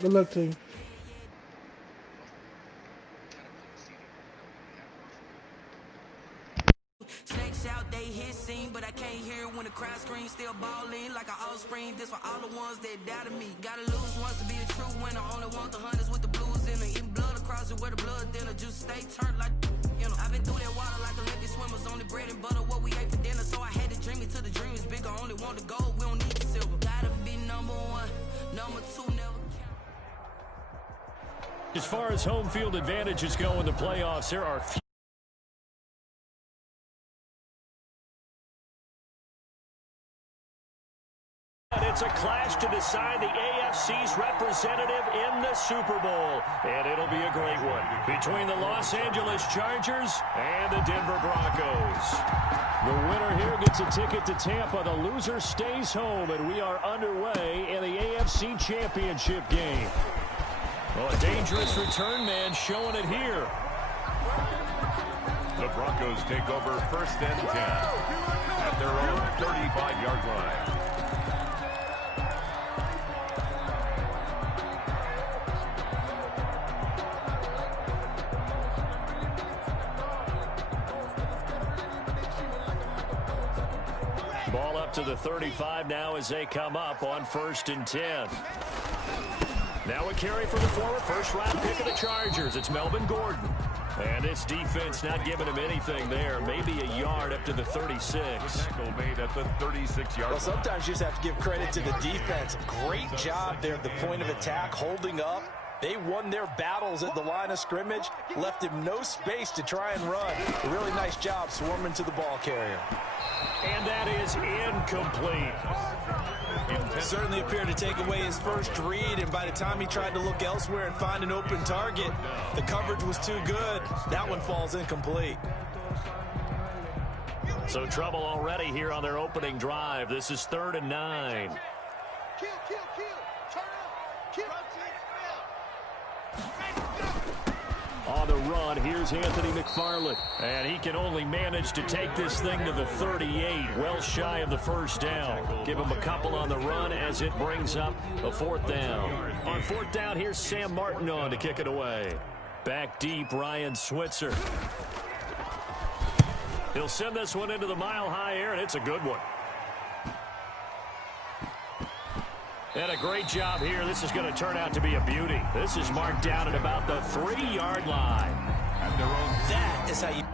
Good luck to you. Snakes out, they hit scene, but I can't hear when the crowd screams. Still ballin' like an offspring. This for all the ones that doubted me. Gotta lose once to be a true winner. Only want the hunters with the blues in it. Eating blood across it where the blood dinner. Juice stay turned like, you know. I've been through that water like Olympic swimmers. Only bread and butter, what we ate for dinner. So I had to dream it till the dream is bigger. Only want the gold, we don't need the silver. Gotta be number one, number two, never. As far as home field advantages go in the playoffs, there are few. It's a clash to decide the AFC's representative in the Super Bowl. And it'll be a great one between the Los Angeles Chargers and the Denver Broncos. The winner here gets a ticket to Tampa. The loser stays home, and we are underway in the AFC Championship game. Well, a dangerous return man showing it here. The Broncos take over 1st and 10 at their own 35-yard line. Ball up to the 35 now as they come up on 1st and 10. Now a carry for the former first-round pick of the Chargers. It's Melvin Gordon. And this defense not giving him anything there. Maybe a yard up to the 36. Tackle made at the 36-yard line. Well, sometimes you just have to give credit to the defense. Great job there at the point of attack, holding up. They won their battles at the line of scrimmage, left him no space to try and run. A really nice job swarming to the ball carrier. And that is incomplete. Certainly appeared to take away his first read, and by the time he tried to look elsewhere and find an open target, the coverage was too good. That one falls incomplete. So trouble already here on their opening drive. This is 3rd and 9. Kill. Turn up. Kill. On the run, here's Anthony McFarland. And he can only manage to take this thing to the 38, well shy of the first down. Give him a couple on the run as it brings up a 4th down. On 4th down, here's Sam Martin on to kick it away. Back deep, Ryan Switzer. He'll send this one into the mile-high air, and it's a good one. And a great job here. This is going to turn out to be a beauty. This is marked down at about the 3-yard line. At their own. That is how you...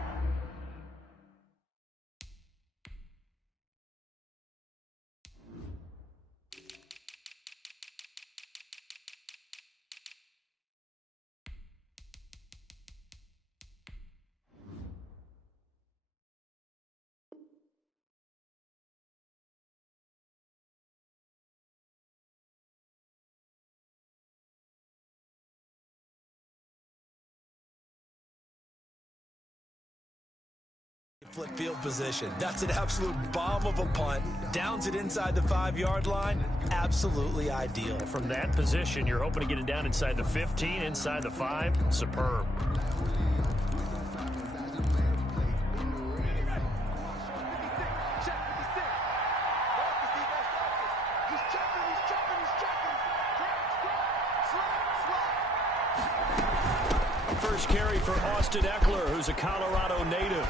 flip field position. That's an absolute bomb of a punt. Downs it inside the 5-yard line. Absolutely ideal. From that position, you're hoping to get it down inside the 15, inside the 5. Superb. First carry for Austin Eckler, who's a Colorado native.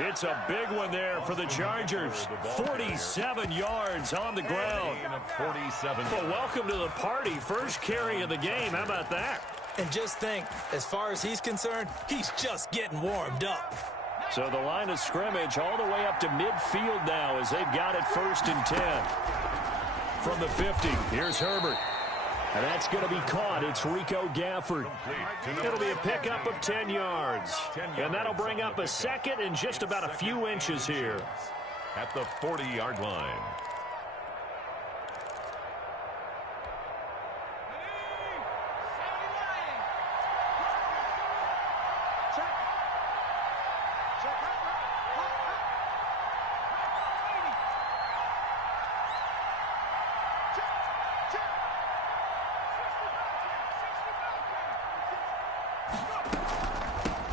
It's a big one there for the Chargers. 47 yards on the ground. 47. Well, welcome to the party. First carry of the game. How about that? And just think, as far as he's concerned, he's just getting warmed up. So the line of scrimmage all the way up to midfield now as they've got it 1st and 10. From the 50, here's Herbert. And that's going to be caught. It's Rico Gafford. It'll be a pickup of 10 yards. And that'll bring up a second and just about a few inches here. At the 40-yard line.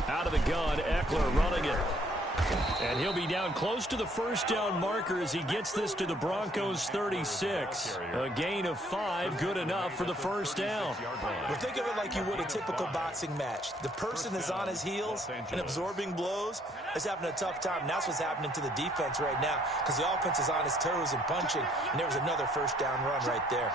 Out of the gun, Eckler running it. And he'll be down close to the first down marker as he gets this to the Broncos 36. A gain of 5, good enough for the first down. But think of it like you would a typical boxing match. The person is on his heels and absorbing blows is having a tough time. And that's what's happening to the defense right now because the offense is on his toes and punching. And there was another first down run right there.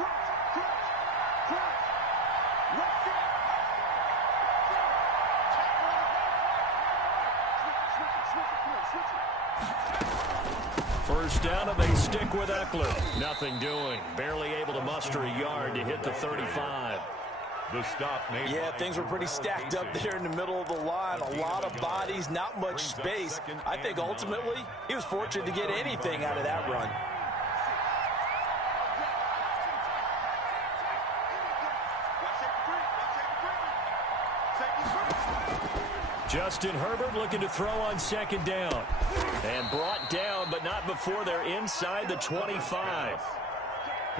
First down, and they stick with Eckler. Nothing doing. Barely able to muster a yard to hit the 35. The stop made. Yeah, things were pretty stacked up there in the middle of the line. A lot of bodies, not much space. I think ultimately he was fortunate to get anything out of that run. Justin Herbert looking to throw on second down. And brought down, but not before they're inside the 25.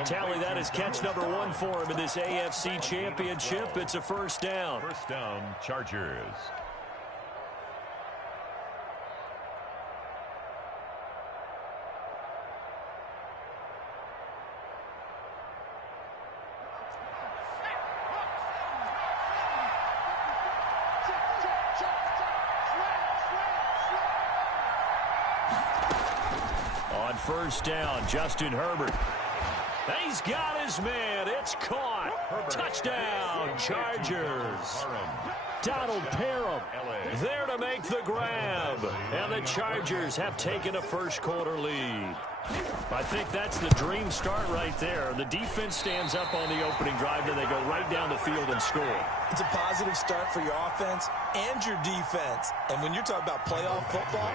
Tally that is catch number 1 for him in this AFC Championship. It's a first down. First down, Chargers. On first down, Justin Herbert. He's got his man. It's caught. Touchdown, Chargers. Donald Parham there to make the grab. And the Chargers have taken a first-quarter lead. I think that's the dream start right there. The defense stands up on the opening drive, and they go right down the field and score. It's a positive start for your offense and your defense. And when you're talking about playoff football,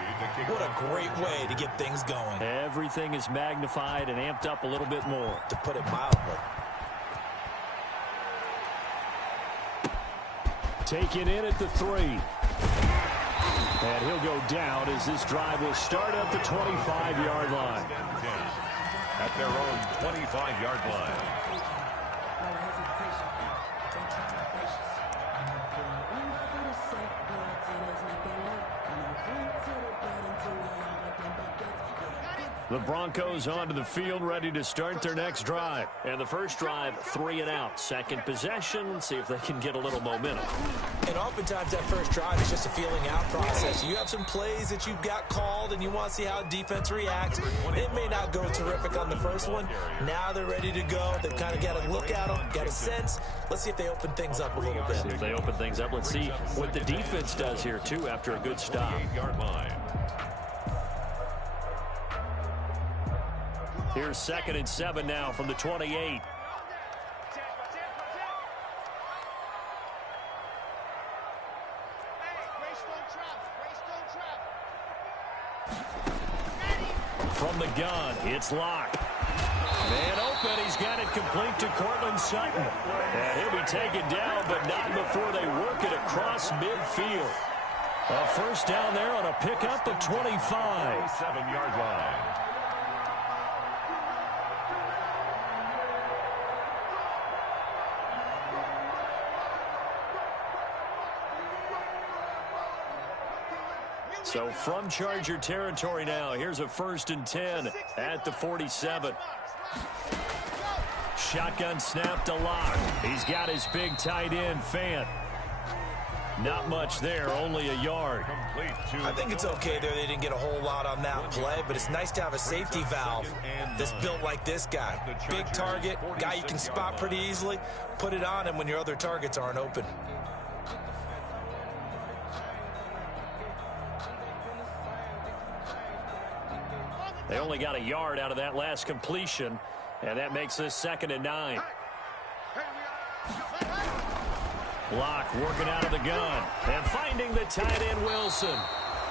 what a great way to get things going. Everything is magnified and amped up a little bit more. To put it mildly. Taken in at the 3. And he'll go down as this drive will start at the 25-yard line. At their own 25-yard line. The Broncos onto the field, ready to start their next drive. And the first drive, 3 and out. Second possession, see if they can get a little momentum. And oftentimes that first drive is just a feeling out process. You have some plays that you've got called and you want to see how defense reacts. It may not go terrific on the first one. Now they're ready to go. They've kind of got to look at them, got a sense. Let's see if they open things up a little bit. See if they open things up. Let's see what the defense does here, too, after a good stop. 28-yard line. Here's 2nd and 7 now from the 28. From the gun, it's locked. Man open, he's got it complete to Cortland Sutton. And he'll be taken down, but not before they work it across midfield. A first down there on a pickup of 25. 7-yard line. So from Charger territory now, here's a 1st and 10 at the 47. Shotgun snap to Locke. He's got his big tight end, Fant. Not much there, only a yard. I think it's okay there. They didn't get a whole lot on that play, but it's nice to have a safety valve that's built like this guy. Big target, guy you can spot pretty easily. Put it on him when your other targets aren't open. They only got a yard out of that last completion, and that makes this 2nd and 9. Locke working out of the gun and finding the tight end Wilson.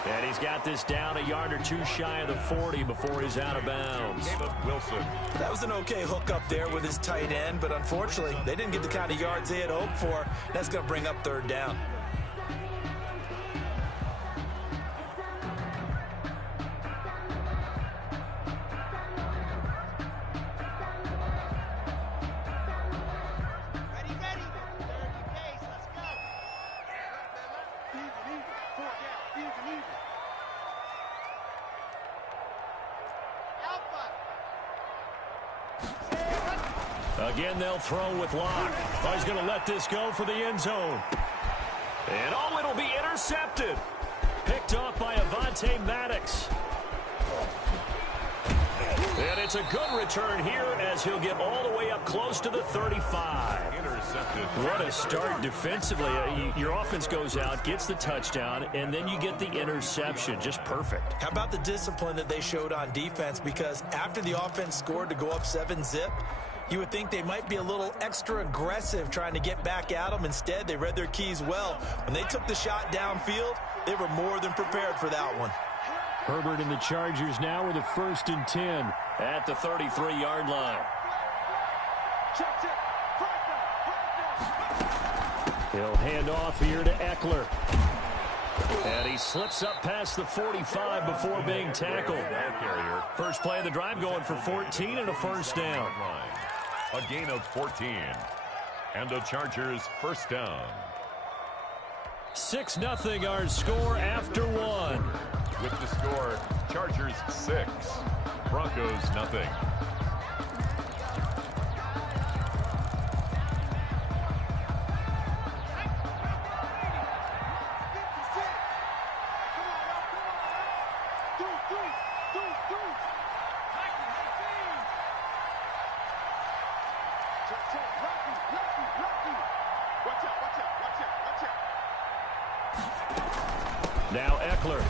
And he's got this down a yard or two shy of the 40 before he's out of bounds. Wilson. That was an okay hook up there with his tight end, but unfortunately, they didn't get the kind of yards they had hoped for. That's going to bring up 3rd down. Again, they'll throw with Locke. Oh, he's going to let this go for the end zone. And, oh, it'll be intercepted. Picked off by Avonte Maddox. And it's a good return here as he'll get all the way up close to the 35. Intercepted. What a start defensively. Your offense goes out, gets the touchdown, and then you get the interception. Just perfect. How about the discipline that they showed on defense? Because after the offense scored to go up 7-zip, you would think they might be a little extra aggressive trying to get back at them. Instead, they read their keys well. When they took the shot downfield, they were more than prepared for that one. Herbert and the Chargers now with a 1st and 10 at the 33-yard line. He'll hand off here to Eckler. And he slips up past the 45 before being tackled. First play of the drive going for 14 and a 1st down. A gain of 14. And the Chargers 1st down. 6-0 our score after 1. With the score, Chargers 6, Broncos nothing. Now Eckler.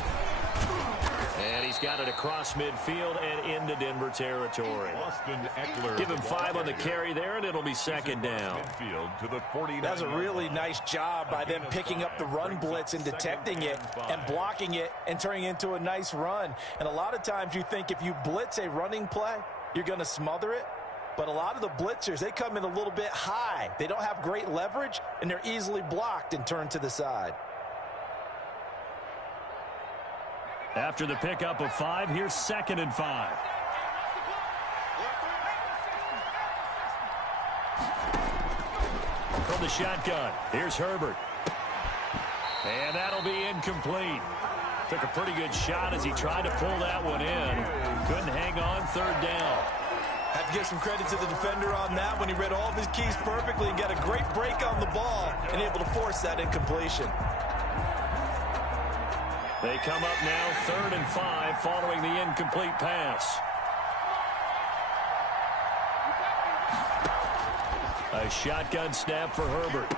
And he's got it across midfield and into Denver territory. Austin Eckler. Give him 5 on the carry there, and it'll be 2nd down. Midfield to the 49. That's a really nice job by them picking up the run blitz and detecting it and blocking it and turning it into a nice run. And a lot of times you think if you blitz a running play, you're going to smother it. But a lot of the blitzers, they come in a little bit high. They don't have great leverage, and they're easily blocked and turned to the side. After the pickup of 5, here's 2nd and 5. From the shotgun, here's Herbert. And that'll be incomplete. Took a pretty good shot as he tried to pull that one in. Couldn't hang on, 3rd down. Have to give some credit to the defender on that when he read all of his keys perfectly and got a great break on the ball and able to force that incompletion. They come up now 3rd and 5 following the incomplete pass. A shotgun snap for Herbert.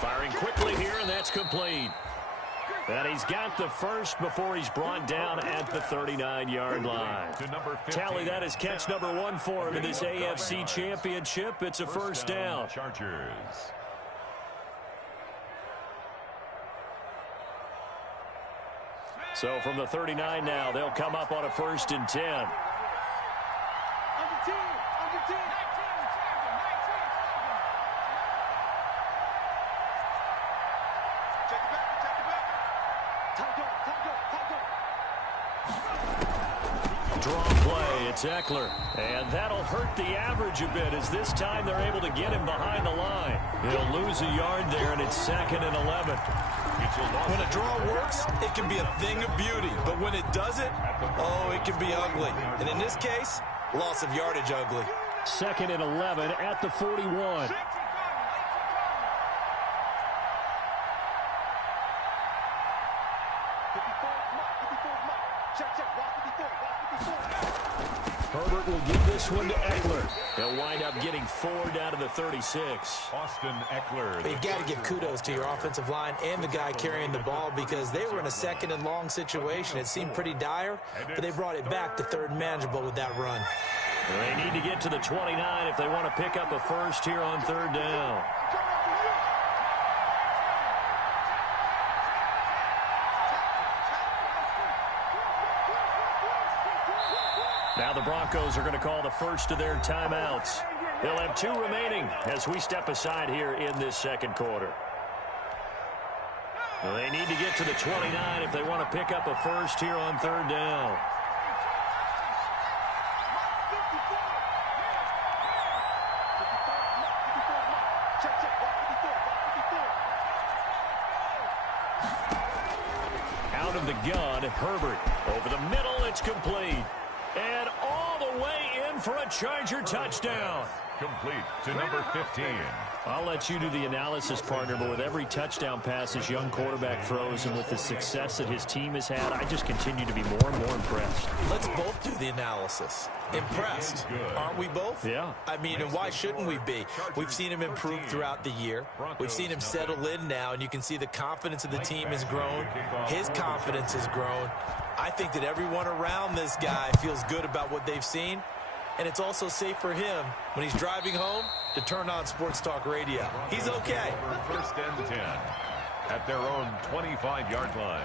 Firing quickly here, and that's complete. And he's got the first before he's brought down at the 39-yard line. Tally, that is catch number 1 for him in this AFC Championship. It's a 1st down. Chargers. So from the 39 now, they'll come up on a 1st and 10. Draw play, it's Eckler. And that'll hurt the average a bit as this time they're able to get him behind the line. He'll lose a yard there, and it's 2nd and 11. When a draw works, it can be a thing of beauty. But when it doesn't, oh, it can be ugly. And in this case, loss of yardage ugly. 2nd and 11 at the 41. Herbert will give this one to Eckler. He'll wind up getting 4 down to the 36. Austin Eckler. You got to give kudos to your offensive line and the guy carrying the ball because they were in a 2nd and long situation. It seemed pretty dire, but they brought it back to 3rd and manageable with that run. They need to get to the 29 if they want to pick up a first here on 3rd down. Now the Broncos are going to call the first of their timeouts. They'll have 2 remaining as we step aside here in this 2nd quarter. They need to get to the 29 if they want to pick up a first here on 3rd down. Out of the gun, Herbert. Over the middle, it's complete. And all the way in for a Charger touchdown. complete to number 15. I'll let you do the analysis, partner, but with every touchdown pass this young quarterback throws and with the success that his team has had, I just continue to be more and more impressed. Let's both do the analysis. Impressed, aren't we both? Yeah. I mean, and why shouldn't we be? We've seen him improve throughout the year. We've seen him settle in now, and you can see the confidence of the team has grown. His confidence has grown. I think that everyone around this guy feels good about what they've seen. And it's also safe for him when he's driving home to turn on Sports Talk Radio. He's okay. First and 10 at their own 25-yard line.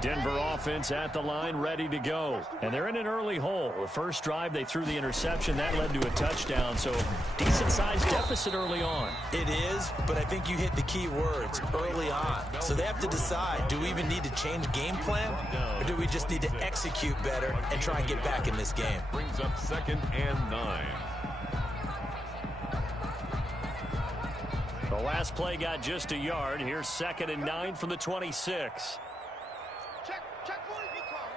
Denver offense at the line, ready to go. And they're in an early hole. The first drive, they threw the interception. That led to a touchdown, so decent-sized deficit early on. It is, but I think you hit the key words, early on. So they have to decide, do we even need to change game plan, or do we just need to execute better and try and get back in this game? Brings up 2nd and 9. The last play got just a yard. Here's 2nd and 9 from the 26. Check what you call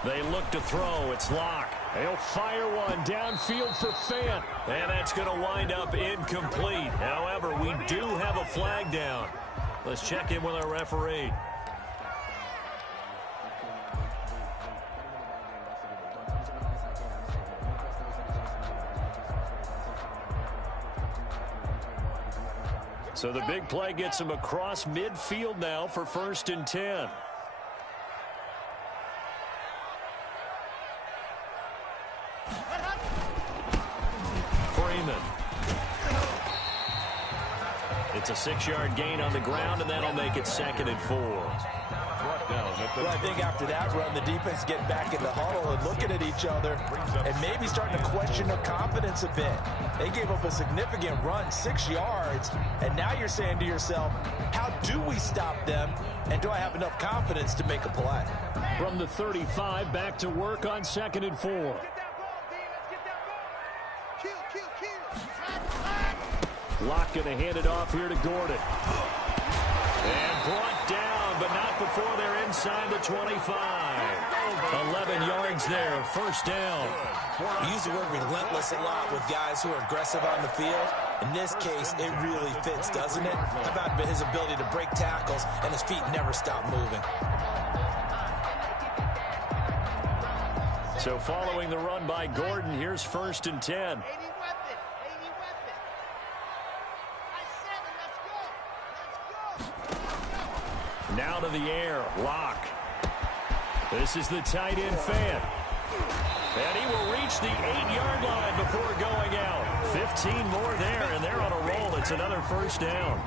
132.5. They look to throw. It's Locke. He'll fire one downfield for Fant. And that's going to wind up incomplete. However, we do have a flag down. Let's check in with our referee. So the big play gets him across midfield now for 1st and 10. Freeman. It's a 6-yard gain on the ground, and that'll make it 2nd and 4. Well, I think after that run, the defense getting back in the huddle and looking at each other and maybe starting to question their confidence a bit. They gave up a significant run, 6 yards, and now you're saying to yourself, how do we stop them, and do I have enough confidence to make a play? From the 35, back to work on 2nd and 4. Get that ball, D. Let's get that ball. Kill. Locke going to hand it off here to Gordon. And brought down, but not before they're inside the 25. 11 yards there, 1st down. We use the word relentless a lot with guys who are aggressive on the field. In this case, it really fits, doesn't it? How about his ability to break tackles and his feet never stop moving? So following the run by Gordon, here's 1st and 10. 80 weapon. 80 weapon. I said it. Let's go. Now to the air, Locke. This is the tight end Fant. And he will reach the 8-yard line before going out. 15 more there, and they're on a roll. It's another 1st down.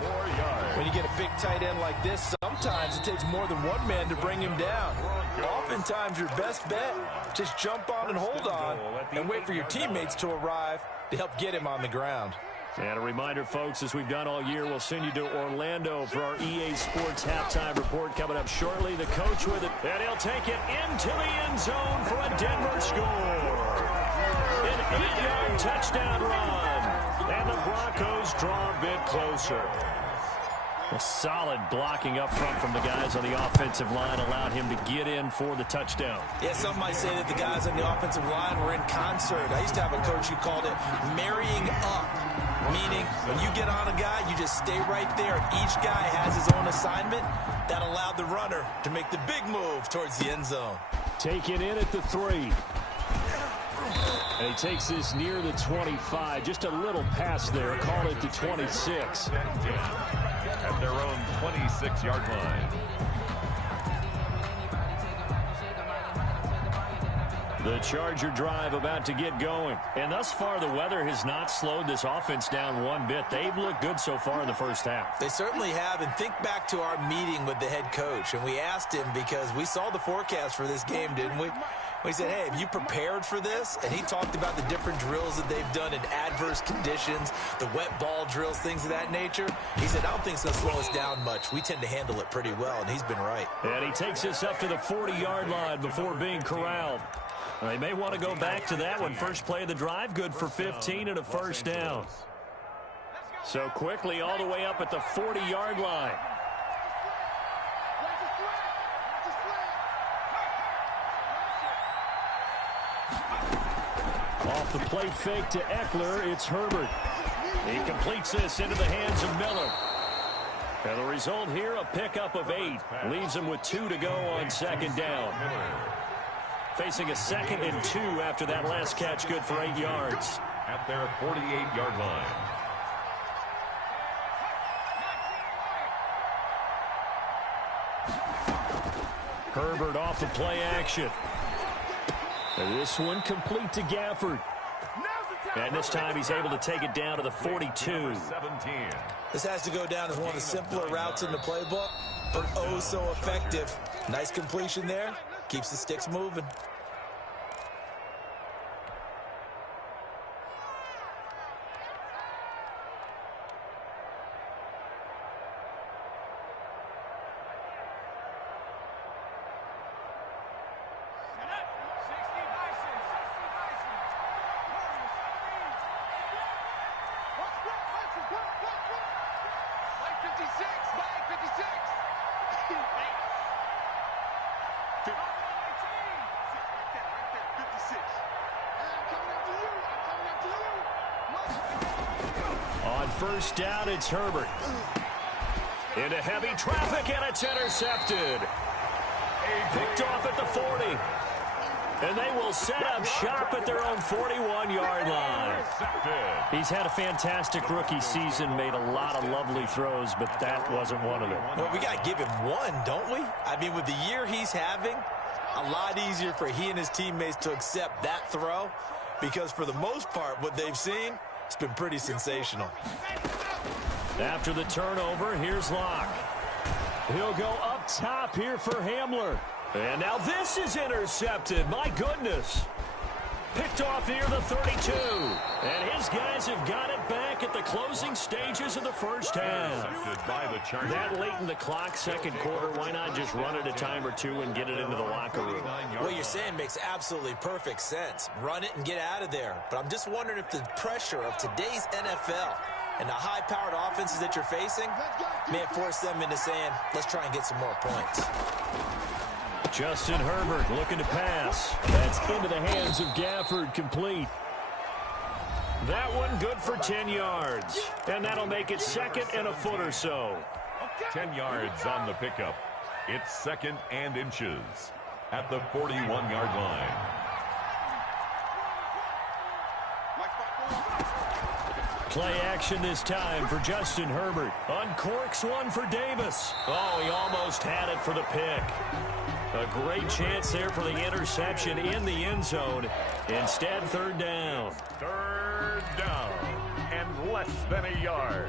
When you get a big tight end like this, sometimes it takes more than one man to bring him down. Oftentimes, your best bet, just jump on and hold on and wait for your teammates to arrive to help get him on the ground. And a reminder, folks, as we've done all year, we'll send you to Orlando for our EA Sports halftime report coming up shortly. The coach with it, and he'll take it into the end zone for a Denver score. An 8-yard touchdown run, and the Broncos draw a bit closer. A solid blocking up front from the guys on the offensive line allowed him to get in for the touchdown. Yeah, some might say that the guys on the offensive line were in concert. I used to have a coach who called it marrying up, meaning when you get on a guy, you just stay right there. Each guy has his own assignment. That allowed the runner to make the big move towards the end zone. Taken in at the 3. And he takes this near the 25. Just a little pass there. Call it the 26. At their own 26-yard line. The Charger drive about to get going. And thus far, the weather has not slowed this offense down one bit. They've looked good so far in the first half. They certainly have. And think back to our meeting with the head coach. And we asked him because we saw the forecast for this game, didn't we? He said, hey, have you prepared for this? And he talked about the different drills that they've done in adverse conditions, the wet ball drills, things of that nature. He said, I don't think it's going to slow us down much. We tend to handle it pretty well, and he's been right. And he takes us up to the 40-yard line before being corralled. They may want to go back to that one. First play of the drive, good for 15 and a first down. So quickly all the way up at the 40-yard line. Off the play fake to Eckler, it's Herbert. He completes this into the hands of Miller. And the result here, a pickup of 8. Leaves him with 2 to go on second down. Facing a 2nd and 2 after that last catch, good for 8 yards. At their 48-yard line. Herbert off the play action. And this one complete to Gafford. And this time he's able to take it down to the 42. This has to go down as one of the simpler routes in the playbook, but oh so effective. Nice completion there. Keeps the sticks moving. On first down, it's Herbert. Into heavy traffic, and it's intercepted. Picked off at the 40. And they will set up shop at their own 41-yard line. He's had a fantastic rookie season, made a lot of lovely throws, but that wasn't one of them. Well, we got to give him one, don't we? I mean, with the year he's having, a lot easier for he and his teammates to accept that throw, because for the most part, what they've seen, it's been pretty sensational. After the turnover, here's Locke. He'll go up top here for Hamler. And now this is intercepted. My goodness. Picked off near the 32. And his guys have got it back at the closing stages of the first half. That late in the clock, second quarter, why not just run it a time or two and get it into the locker room? What you're saying makes absolutely perfect sense. Run it and get out of there. But I'm just wondering if the pressure of today's NFL and the high-powered offenses that you're facing may have forced them into saying, let's try and get some more points. Justin Herbert looking to pass. That's into the hands of Gafford, complete. That one good for 10 yards. And that'll make it 2nd and a foot or so. 10 yards on the pickup. It's 2nd and inches at the 41-yard line. Play action this time for Justin Herbert. Uncorks one for Davis. Oh, he almost had it for the pick. A great chance there for the interception in the end zone. Instead, 3rd down. 3rd down and less than a yard.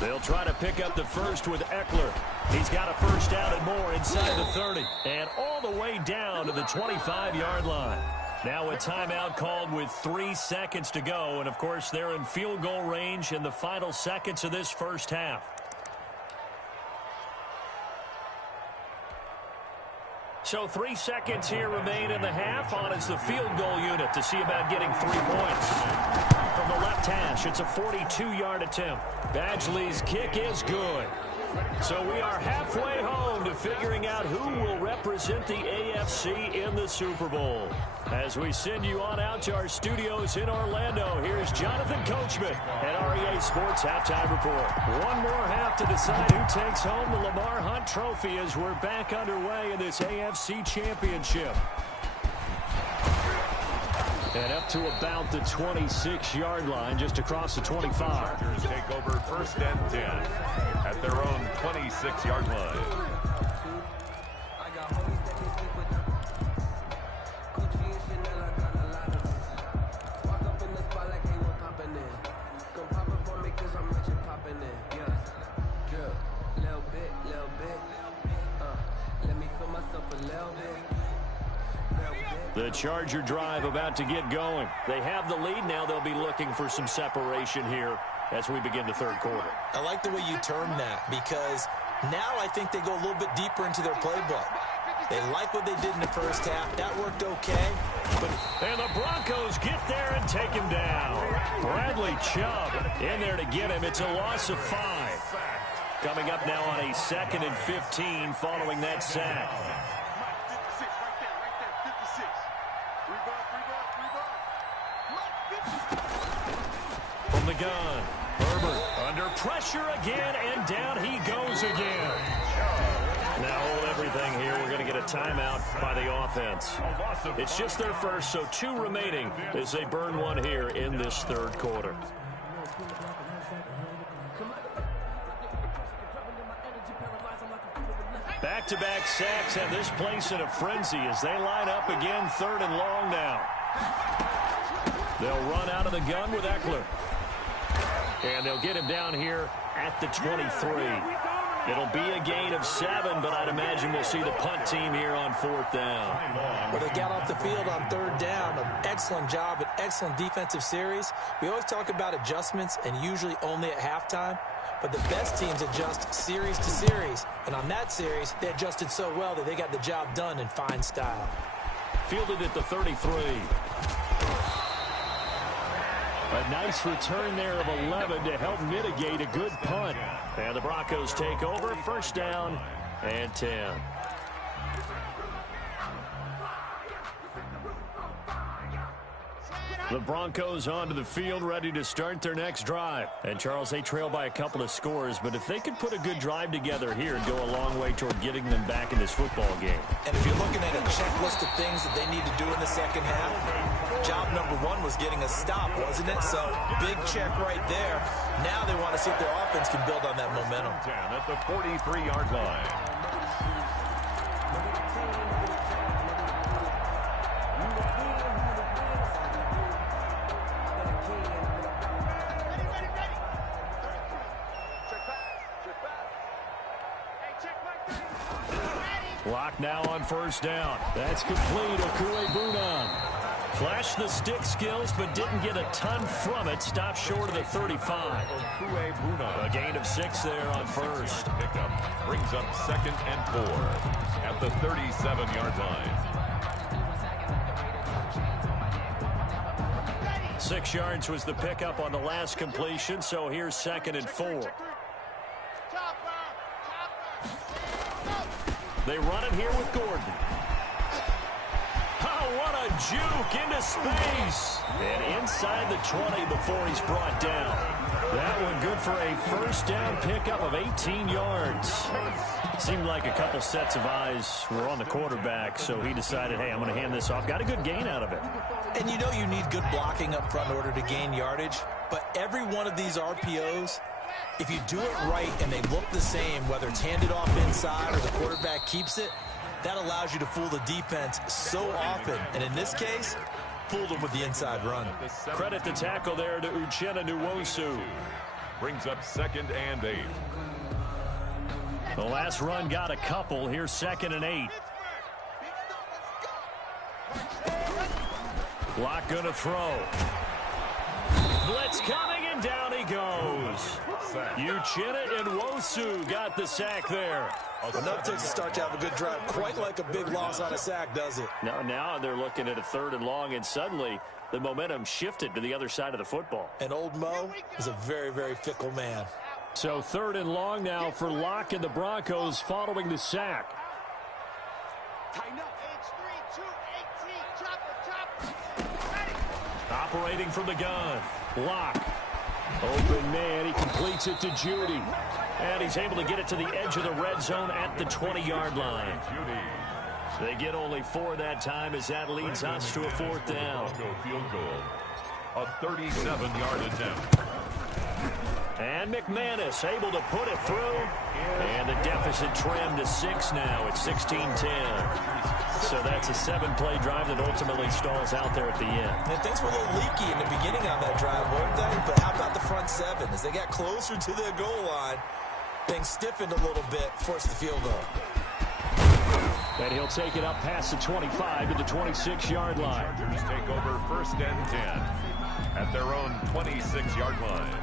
They'll try to pick up the first with Eckler. He's got a first down and more inside the 30. And all the way down to the 25-yard line. Now a timeout called with 3 seconds to go. And, of course, they're in field goal range in the final seconds of this first half. So 3 seconds here remain in the half. On is the field goal unit to see about getting 3 points. From the left hash, it's a 42-yard attempt. Badgley's kick is good. So we are halfway home to figuring out who will represent the AFC in the Super Bowl. As we send you on out to our studios in Orlando, here's Jonathan Coachman at REA Sports Halftime Report. One more half to decide who takes home the Lamar Hunt Trophy as we're back underway in this AFC Championship. And up to about the 26-yard line, just across the 25. Chargers take over 1st and 10 at their own 26-yard line. The Charger drive about to get going. They have the lead now. They'll be looking for some separation here as we begin the third quarter. I like the way you term that, because now I think they go a little bit deeper into their playbook. They like what they did in the first half. That worked okay. And the Broncos get there and take him down. Bradley Chubb in there to get him. It's a loss of 5. Coming up now on a 2nd and 15 following that sack. From the gun, Herbert under pressure again, and down he goes again. Now hold everything here. We're going to get a timeout by the offense. It's just their first, so 2 remaining as they burn one here in this third quarter. Back-to-back sacks have this place in a frenzy as they line up again, 3rd and long now. They'll run out of the gun with Eckler. And they'll get him down here at the 23. It'll be a gain of 7, but I'd imagine we'll see the punt team here on 4th down. Well, they got off the field on 3rd down. An excellent job, an excellent defensive series. We always talk about adjustments, and usually only at halftime. But the best teams adjust series to series. And on that series, they adjusted so well that they got the job done in fine style. Fielded at the 33. A nice return there of 11 to help mitigate a good punt. And the Broncos take over, 1st down and 10. The Broncos onto the field, ready to start their next drive. And, Charles, they trail by a couple of scores, but if they could put a good drive together here and go a long way toward getting them back in this football game. And if you're looking at a checklist of things that they need to do in the second half, job number 1 was getting a stop, wasn't it? So, big check right there. Now they want to see if their offense can build on that momentum. At the 43-yard line. Lock now on 1st down. That's complete. Okuebunan flashed the stick skills, but didn't get a ton from it. Stopped short of the 35. A gain of 6 there on 1st. Pickup brings up 2nd and 4 at the 37-yard line. 6 yards was the pickup on the last completion, so here's 2nd and 4. They run it here with Gordon. Oh, what a juke into space. And inside the 20 before he's brought down. That one good for a 1st down pickup of 18 yards. Seemed like a couple sets of eyes were on the quarterback, so he decided, hey, I'm going to hand this off. Got a good gain out of it. And you know you need good blocking up front in order to gain yardage, but every one of these RPOs, if you do it right and they look the same, whether it's handed off inside or the quarterback keeps it, that allows you to fool the defense so often. And in this case, fooled them with the inside run. Credit the tackle there to Uchenna Nwosu. Brings up 2nd and 8. The last run got a couple. Here's 2nd and 8. Lock gonna throw. Blitz coming, and down he goes. Uchenna Nwosu got the sack there. Enough to start to have a good drive. Quite like a big loss on a sack, does it? Now they're looking at a 3rd and long, and suddenly the momentum shifted to the other side of the football. And old Mo is a very, very fickle man. So 3rd and long now for Locke and the Broncos following the sack. Operating from the gun. Locke. Open man. He completes it to Judy. And he's able to get it to the edge of the red zone at the 20-yard line. They get only 4 that time as that leads us to a 4th down. Bronco field goal. A 37-yard attempt. And McManus able to put it through. And the deficit trimmed to 6 now. It's 16-10. So that's a 7-play drive that ultimately stalls out there at the end. And things were a little leaky in the beginning on that drive, weren't they? But how about the front 7? As they got closer to their goal line, things stiffened a little bit, forced the field goal. And he'll take it up past the 25 to the 26-yard line. Chargers take over 1st and 10 at their own 26-yard line.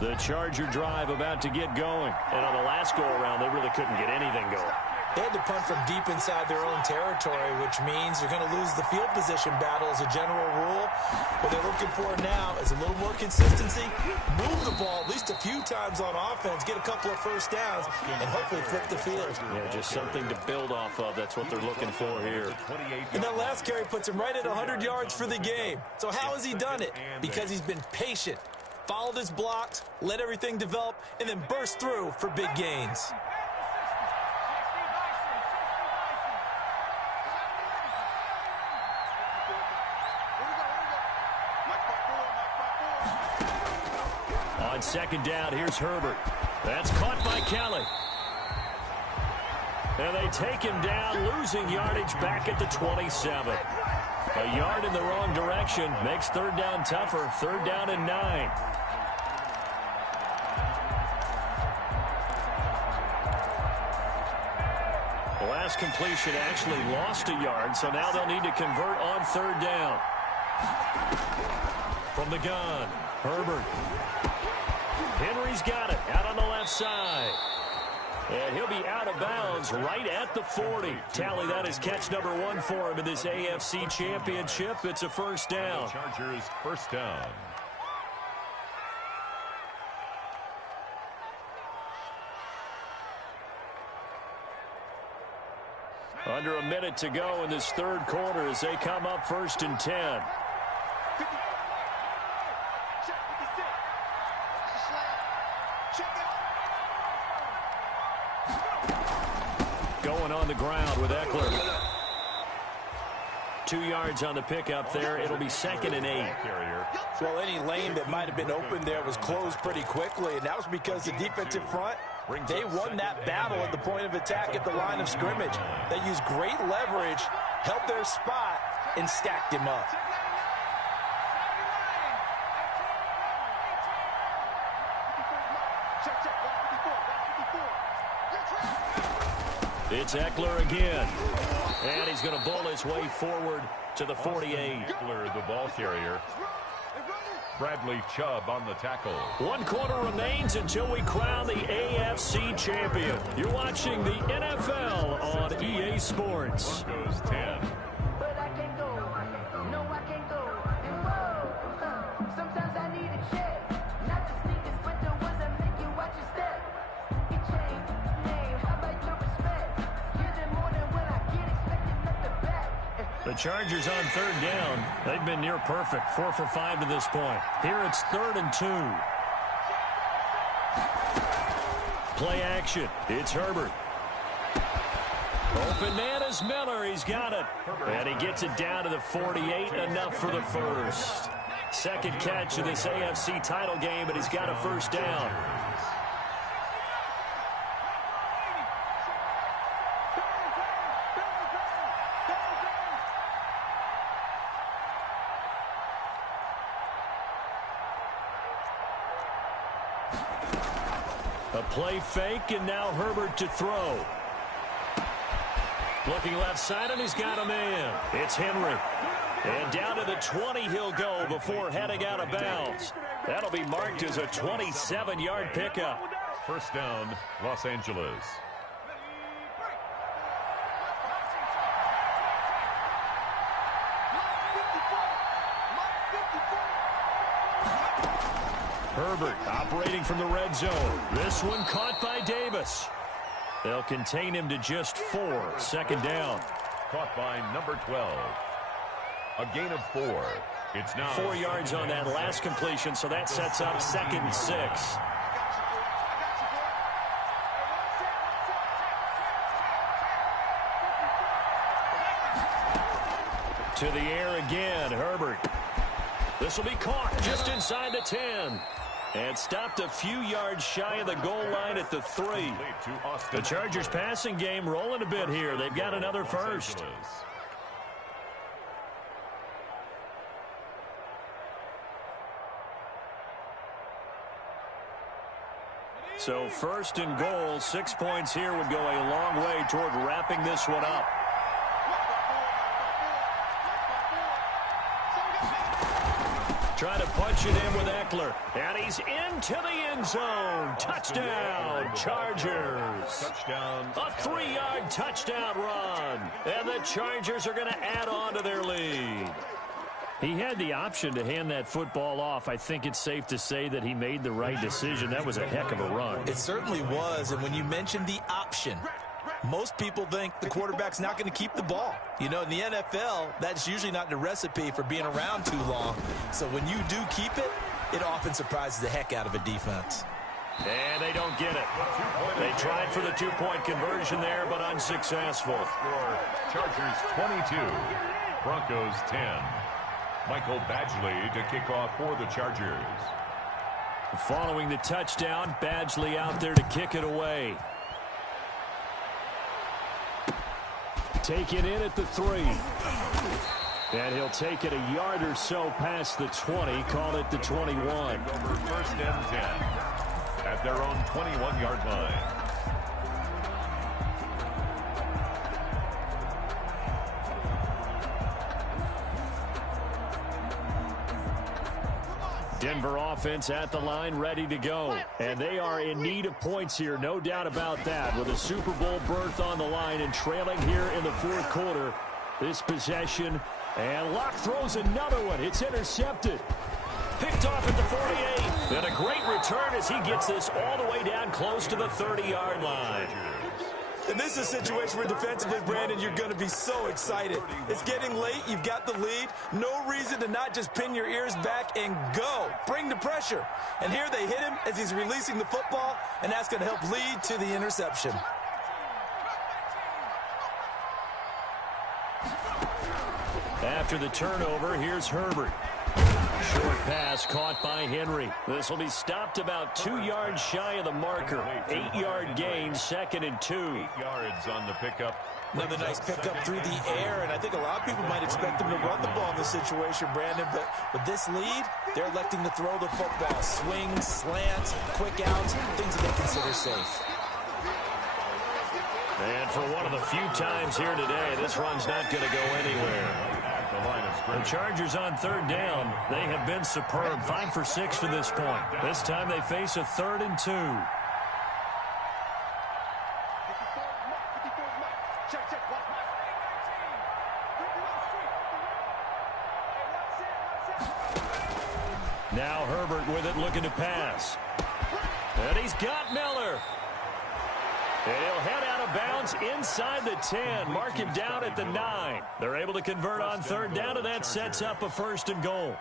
The Charger drive about to get going. And on the last go-around, they really couldn't get anything going. They had to punt from deep inside their own territory, which means you're going to lose the field position battle as a general rule. What they're looking for now is a little more consistency, move the ball at least a few times on offense, get a couple of first downs, and hopefully flip the field. Yeah, just something to build off of. That's what they're looking for here. And that last carry puts him right at 100 yards for the game. So how has he done it? Because he's been patient, followed his blocks, let everything develop, and then burst through for big gains. On 2nd down, here's Herbert. That's caught by Kelly. And they take him down, losing yardage back at the 27. A yard in the wrong direction makes 3rd down tougher. 3rd down and 9. The last completion actually lost a yard, so now they'll need to convert on 3rd down. From the gun, Herbert. Henry's got it out on the left side. And he'll be out of bounds right at the 40. Tally, that is catch number 1 for him in this AFC Championship. It's a 1st down. Chargers 1st down. Under a minute to go in this 3rd quarter as they come up 1st and 10. Going on the ground with Eckler. 2 yards on the pickup there. It'll be 2nd and 8. Well, any lane that might have been open there was closed pretty quickly, and that was because the defensive front, they won that battle at the point of attack at the line of scrimmage. They used great leverage, held their spot, and stacked him up. It's Eckler again. And he's going to bowl his way forward to the 48. Eckler, the ball carrier. Bradley Chubb on the tackle. 1 quarter remains until we crown the AFC champion. You're watching the NFL on EA Sports. Broncos 10. But I can't go. No, I can't go. And whoa, sometimes I need a check. Not the sneakers, but the ones that make you watch your step. It changed name. How about your respect? Get it more than when I get expected at the back. The Chargers on 3rd down. They've been near perfect. 4 for 5 to this point. Here it's 3rd and 2. Play action. It's Herbert. Open man is Miller. He's got it. And he gets it down to the 48. Enough for the 1st. 2nd catch of this AFC title game, and he's got a 1st down. A play fake, and now Herbert to throw. Looking left side, and he's got a man. It's Henry. And down to the 20 he'll go before heading out of bounds. That'll be marked as a 27-yard pickup. 1st down, Los Angeles. Herbert operating from the red zone. This one caught by Davis. They'll contain him to just 4. 2nd down. Caught by number 12. A gain of 4. It's now 4 yards on that last completion, so that sets up 2nd and 6. To the air again, Herbert. This will be caught just inside the 10. And stopped a few yards shy of the goal line at the 3. The Chargers passing game rolling a bit here. They've got another first. So 1st and goal, 6 points here would go a long way toward wrapping this one up. Trying to punch it in with Eckler. And he's into the end zone. Touchdown, Chargers. Touchdown. A 3-yard touchdown run. And the Chargers are going to add on to their lead. He had the option to hand that football off. I think it's safe to say that he made the right decision. That was a heck of a run. It certainly was. And when you mentioned the option, most people think the quarterback's not going to keep the ball. You know, in the NFL, that's usually not the recipe for being around too long. So when you do keep it, it often surprises the heck out of a defense. And they don't get it. They tried for the 2-point conversion there, but unsuccessful. Chargers 22, Broncos 10. Michael Badgley to kick off for the Chargers. Following the touchdown, Badgley out there to kick it away. Taken in at the 3. And he'll take it a yard or so past the 20, call it the 21. Over 1st and 10 at their own 21-yard line. Denver offense at the line, ready to go. And they are in need of points here, no doubt about that. With a Super Bowl berth on the line and trailing here in the 4th quarter. This possession, and Locke throws another one. It's intercepted. Picked off at the 48. And a great return as he gets this all the way down close to the 30-yard line. And this is a situation where defensively, Brandon, you're going to be so excited. It's getting late. You've got the lead. No reason to not just pin your ears back and go. Bring the pressure. And here they hit him as he's releasing the football, and that's going to help lead to the interception. After the turnover, here's Herbert. Short pass caught by Henry. This will be stopped about 2 yards shy of the marker. 8-yard gain, 2nd and 2. 8 yards on the pickup. Another nice pickup through the air, and I think a lot of people might expect them to run the ball in this situation, Brandon, but with this lead, they're electing to throw the football. Swings, slants, quick outs, things that they consider safe. And for one of the few times here today, this run's not going to go anywhere. The Chargers on 3rd down. They have been superb. 5 for 6 to this point. This time they face a 3rd and 2. Now Herbert with it, looking to pass. And he's got Miller. And he'll head out of bounds inside the 10. Mark him down at the 9. They're able to convert on 3rd down, and that sets up a 1st and goal.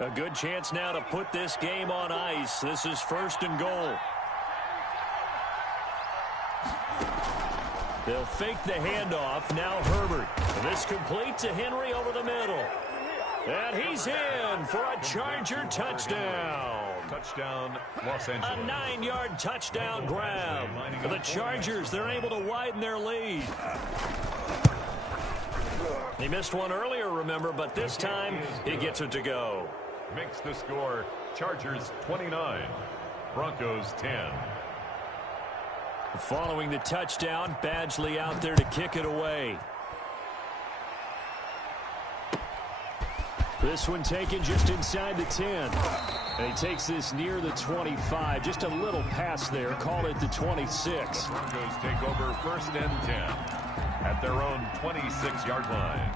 A good chance now to put this game on ice. This is 1st and goal. They'll fake the handoff. Now Herbert. And this complete to Henry over the middle. And he's in for a Charger touchdown. Touchdown, Los Angeles. A 9-yard touchdown grab. For the Chargers, they're able to widen their lead. He missed one earlier, remember, but this time he gets it to go. Makes the score Chargers 29, Broncos 10. Following the touchdown, Badgley out there to kick it away. This one taken just inside the 10. And he takes this near the 25. Just a little pass there. Call it the 26. Broncos take over 1st and 10 at their own 26-yard line.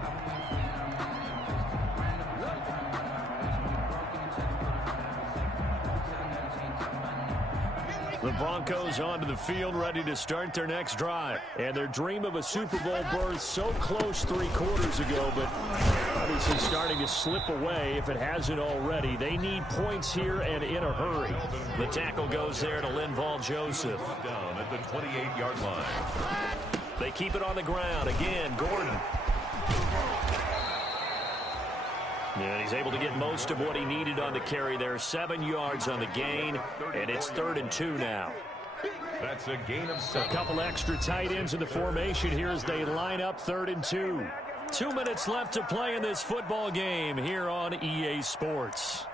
The Broncos onto the field, ready to start their next drive. And their dream of a Super Bowl berth so close 3 quarters ago, but obviously starting to slip away if it hasn't already. They need points here and in a hurry. The tackle goes there to Linval Joseph. Down at the 28-yard line. They keep it on the ground. Again, Gordon. And he's able to get most of what he needed on the carry there. 7 yards on the gain, and it's 3rd and 2 now. That's a gain of 7. A couple extra tight ends in the formation here as they line up 3rd and 2. 2 minutes left to play in this football game here on EA Sports.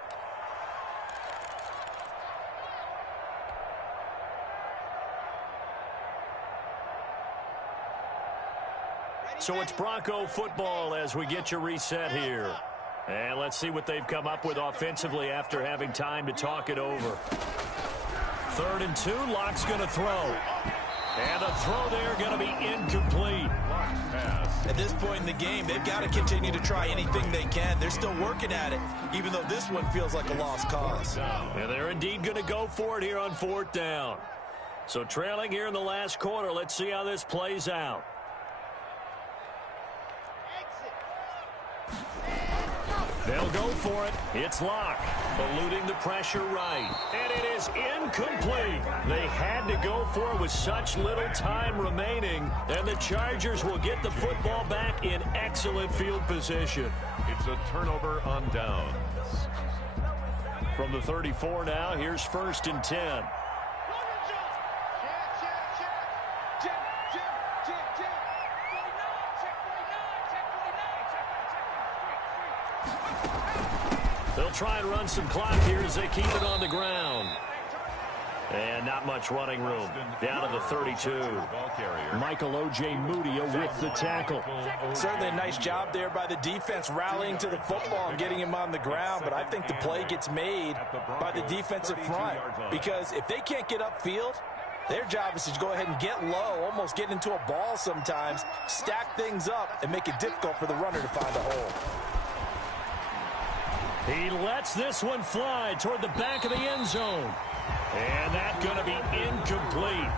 So it's Bronco football as we get you reset here. And let's see what they've come up with offensively after having time to talk it over. 3rd and 2, Locke's going to throw. And the throw there going to be incomplete. At this point in the game, they've got to continue to try anything they can. They're still working at it, even though this one feels like a lost cause. And they're indeed going to go for it here on 4th down. So trailing here in the last quarter, let's see how this plays out. They'll go for it. It's Locke, eluding the pressure right. And it is incomplete. They had to go for it with such little time remaining. And the Chargers will get the football back in excellent field position. It's a turnover on downs. From the 34 now, here's 1st and 10. They'll try and run some clock here as they keep it on the ground. And not much running room. Down to the 32. Michael O.J. Mudia with the tackle. Certainly a nice job there by the defense rallying to the football and getting him on the ground. But I think the play gets made by the defensive front. Because if they can't get upfield, their job is to go ahead and get low, almost get into a ball sometimes, stack things up, and make it difficult for the runner to find a hole. He lets this one fly toward the back of the end zone. And that's going to be incomplete.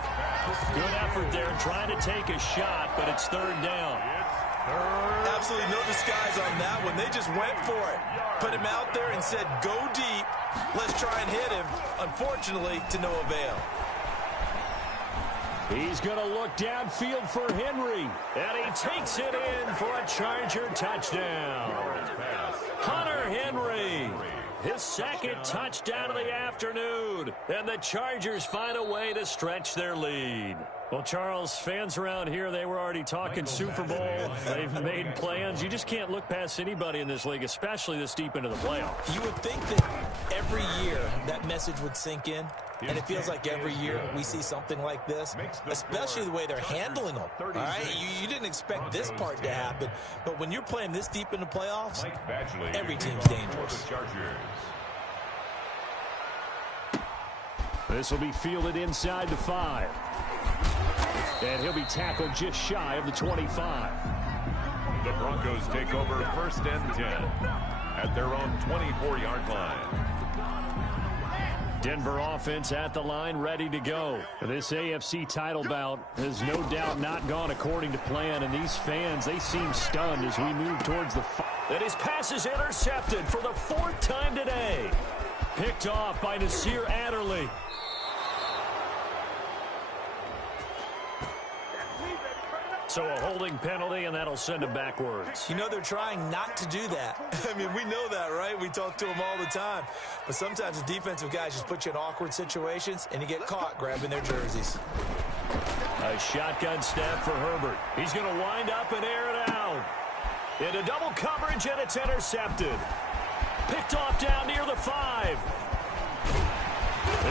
Good effort there trying to take a shot, but it's 3rd down. Absolutely no disguise on that one. They just went for it. Put him out there and said, go deep. Let's try and hit him. Unfortunately, to no avail. He's going to look downfield for Henry. And he takes it in for a Charger touchdown. Hunter Henry, his 2nd touchdown of the afternoon. And the Chargers find a way to stretch their lead. Well, Charles, fans around here, they were already talking Super Bowl. They've made plans. You just can't look past anybody in this league, especially this deep into the playoffs. You would think that every year that message would sink in. And it feels like every year we see something like this, especially the way they're handling them. All right? You didn't expect this part to happen, but when you're playing this deep in the playoffs, every team's dangerous. This will be fielded inside the 5. And he'll be tackled just shy of the 25. The Broncos take over 1st and 10 at their own 24-yard line. Denver offense at the line, ready to go. This AFC title bout has no doubt not gone according to plan, and these fans, they seem stunned as we move towards the and his pass is intercepted for the 4th time today. Picked off by Nasir Adderley. So a holding penalty, and that'll send him backwards. You know, they're trying not to do that. I mean, we know that, right? We talk to them all the time. But sometimes the defensive guys just put you in awkward situations, and you get caught grabbing their jerseys. A shotgun snap for Herbert. He's going to wind up and air it out. Into double coverage, and it's intercepted. Picked off down near the 5.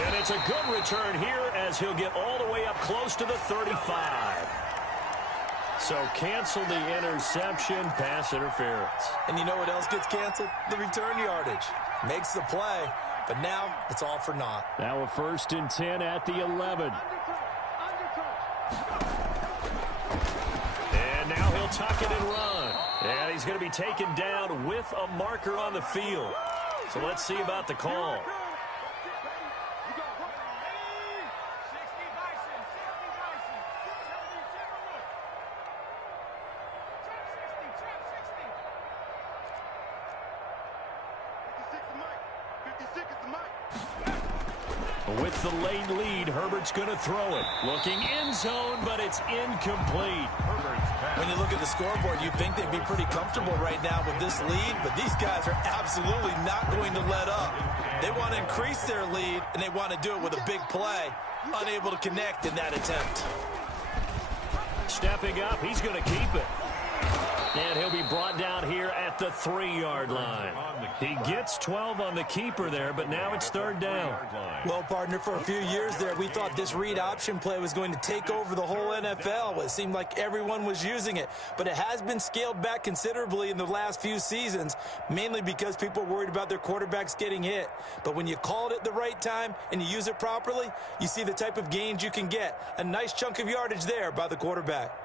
And it's a good return here as he'll get all the way up close to the 35. So cancel the interception, pass interference. And you know what else gets canceled? The return yardage. Makes the play, but now it's all for naught. Now a 1st and 10 at the 11. And now he'll tuck it and run. And he's going to be taken down with a marker on the field. So let's see about the call. With the late lead, Herbert's going to throw it. Looking end zone, but it's incomplete. When you look at the scoreboard, you'd think they'd be pretty comfortable right now with this lead, but these guys are absolutely not going to let up. They want to increase their lead, and they want to do it with a big play. Unable to connect in that attempt. Stepping up, he's going to keep it. And he'll be brought down here at the 3-yard line. He gets 12 on the keeper there, but now it's third down. Well, partner, for a few years there, we thought this read option play was going to take over the whole NFL. It seemed like everyone was using it, but it has been scaled back considerably in the last few seasons, mainly because people are worried about their quarterbacks getting hit. But when you call it at the right time and you use it properly, you see the type of gains you can get. A nice chunk of yardage there by the quarterback.